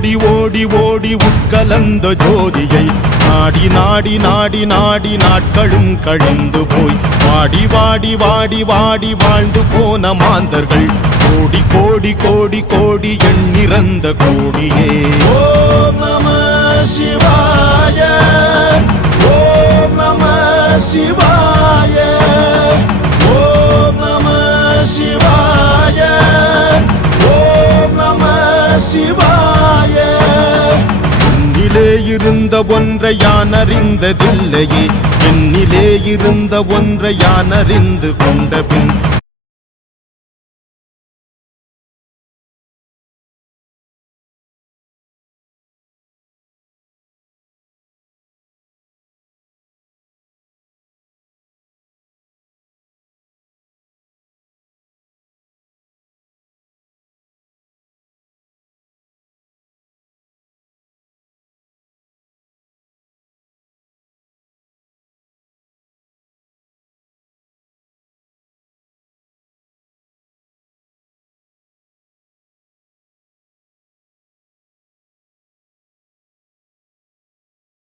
ஓடி ஓடி ஓடி உட்கலந்த ஜோதியை நாடி நாடி நாடி நாடி நாட்களும் கழிந்து போய் வாடி வாடி வாடி வாடி வாழ்ந்து போன மாந்தர்கள் கோடி கோடி கோடி கோடி எண்ணிறந்த கோடியே. ஓம் நம சிவாய, ஓம் நம சிவாய, ஓம் நம சிவாய, ஓம் நம சிவாய. என்னிலே இருந்த ஒன்றை யான் அறிந்ததில்லையே, என்னிலே இருந்த ஒன்றை யான் அறிந்து கொண்ட பின்